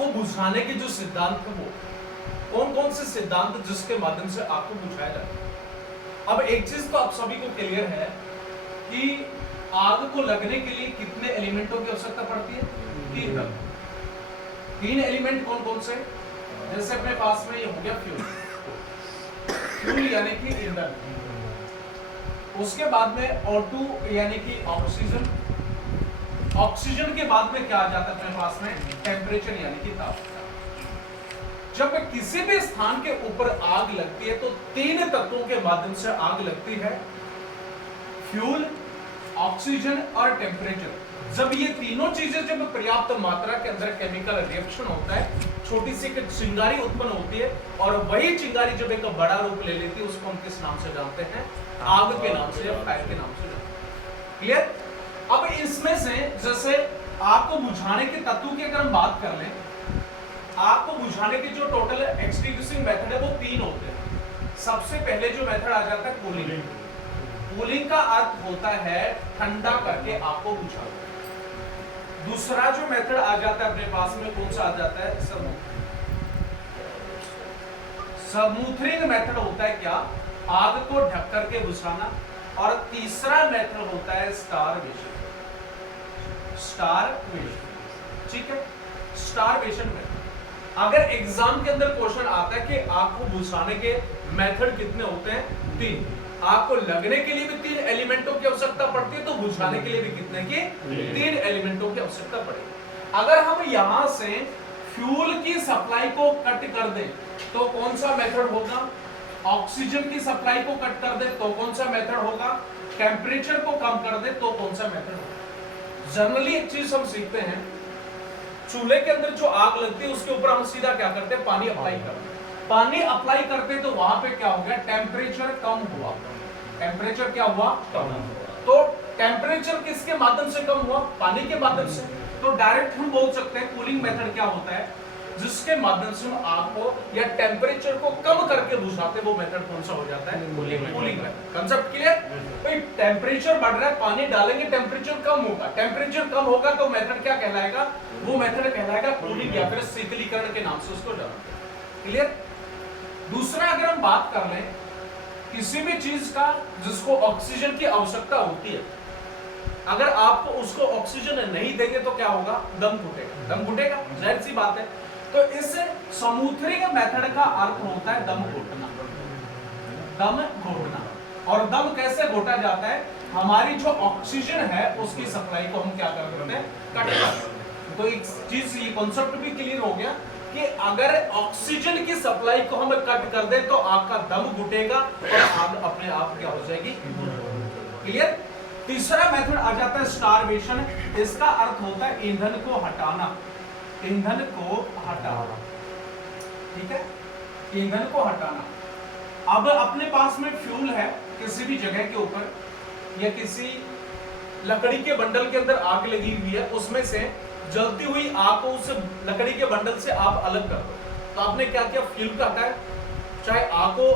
को बुझाने के जो सिद्धांत है वो कौन कौन से सिद्धांत जिसके माध्यम से आग को बुझाया जाता है। अब एक चीज तो आप सभी को क्लियर है कि आग को लगने के लिए कितने एलिमेंटों की आवश्यकता पड़ती है? तीन एलिमेंट कौन कौन से? जैसे अपने पास में ये हो गया फ्यूल यानी कि ईंधन, उसके बाद में O2 यानी कि ऑक्सीजन, ऑक्सीजन के बाद में क्या आ जाता है अपने पास में? टेम्परेचर यानी कि तापमान। जब किसी भी स्थान के ऊपर आग लगती है तो तीन तत्वों के माध्यम से आग लगती है, फ्यूल, ऑक्सीजन और टेम्परेचर। जब ये तीनों चीजें जब पर्याप्त मात्रा के अंदर केमिकल रिएक्शन होता है, छोटी सी एक चिंगारी उत्पन्न होती है और वही चिंगारी जब एक बड़ा रूप ले लेती है उसको हम किस नाम से जानते हैं? आग के नाम से या फायर के नाम से जानते हैं। क्लियर? अब इसमें से जैसे आग को बुझाने के तत्व की अगर हम बात कर लें, आग को बुझाने के जो टोटल एक्सटिंग्विशिंग मेथड है वो तीन होते हैं। सबसे पहले जो मेथड आ जाता है कूलिंग। कूलिंग का अर्थ होता है ठंडा करके आग को बुझाना। दूसरा जो मेथड आ जाता है अपने पास में कौन सा आ जाता है? समूथरिंग मेथड होता है क्या? आग को ढक करके बुझाना। और तीसरा मेथड होता है स्टारवेशन। ठीक है, स्टारवेशन मेथड। अगर एग्जाम के अंदर क्वेश्चन आता है कि आग को बुझाने के मेथड कितने होते हैं? तीन। आग को लगने के लिए भी तीन एलिमेंटों की आवश्यकता पड़ती है, तो बुझाने के लिए भी कितने की? तीन एलिमेंटों की आवश्यकता पड़ेगी। अगर हम यहां से फ्यूल की सप्लाई को कट कर दें तो कौन सा मेथड होगा? ऑक्सीजन की सप्लाई को कट कर दे तो कौन सा मेथड होगा? टेम्परेचर को कम कर दे तो कौन सा मेथड होगा? जनरली एक चीज हम सीखते हैं, चूल्हे के अंदर जो आग लगती है उसके ऊपर हम सीधा क्या करते हैं? पानी अप्लाई करते हैं। पानी अप्लाई करते तो वहां पे क्या हो गया? टेम्परेचर कम हुआ। टेम्परेचर क्या हुआ? कम। तो टेम्परेचर किसके माध्यम से कम हुआ? पानी के माध्यम से। तो डायरेक्ट हम बोल सकते हैं कूलिंग मेथड क्या होता है? जिसके माध्यम से हम आग को या टेम्परेचर को कम करके बुझाते हैं, वो मेथड कौन सा हो जाता है? Cooling method. Concept clear? भाई टेम्परेचर बढ़ रहा है, पानी डालेंगे टेम्परेचर कम होगा, टेम्परेचर कम होगा तो मेथड क्या कहलाएगा? वो मेथड कहलाएगा कूलिंग या फिर शीतलीकरण के नाम से उसको जानते हैं। क्लियर? दूसरा अगर हम बात कर लें किसी भी चीज का जिसको ऑक्सीजन की आवश्यकता होती है, अगर आप उसको ऑक्सीजन नहीं देंगे तो क्या होगा? दम घुटेगा। दम घुटेगा, जाहिर सी बात है। तो इस समूथरिंग मेथड का अर्थ होता है दम घोटना। दम घोटना। और दम कैसे घोटा जाता है? हमारी जो ऑक्सीजन है उसकी सप्लाई को हम क्या कर देते हैं? कट कर देते हैं। तो एक चीज ये कॉन्सेप्ट भी क्लियर हो गया कि अगर ऑक्सीजन की सप्लाई को हम कट कर दें तो आग का दम घुटेगा और आग अपने आप क्या हो जाएगी? क्लियर? तीसरा मेथड आ जाता है स्टारवेशन। इसका अर्थ होता है ईंधन को हटाना। ईंधन को हटाना। ठीक है, ईंधन को हटाना। अब अपने पास में फ्यूल है किसी भी जगह के ऊपर या किसी लकड़ी के बंडल के अंदर आग लगी हुई है, उसमें से जलती हुई आग को उस लकड़ी के बंडल से आप अलग कर दो। तो आपने क्या किया? फ्यूल को हटाया। चाहे आग को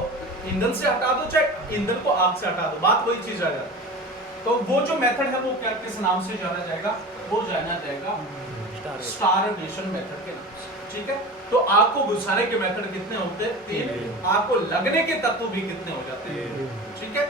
ईंधन से हटा दो, चाहे ईंधन को आग से हटा दो, बात वही चीज आ जाती है। तो वो जो मेथड है वो क्या किस नाम से जाना जाएगा? वो जाना जाएगा स्टारवेशन मेथड के नाम से। ठीक है, तो आग को बुझाने के मेथड कितने होते हैं? तीन। आग को लगने के तत्व भी कितने हो जाते हैं? ठीक है।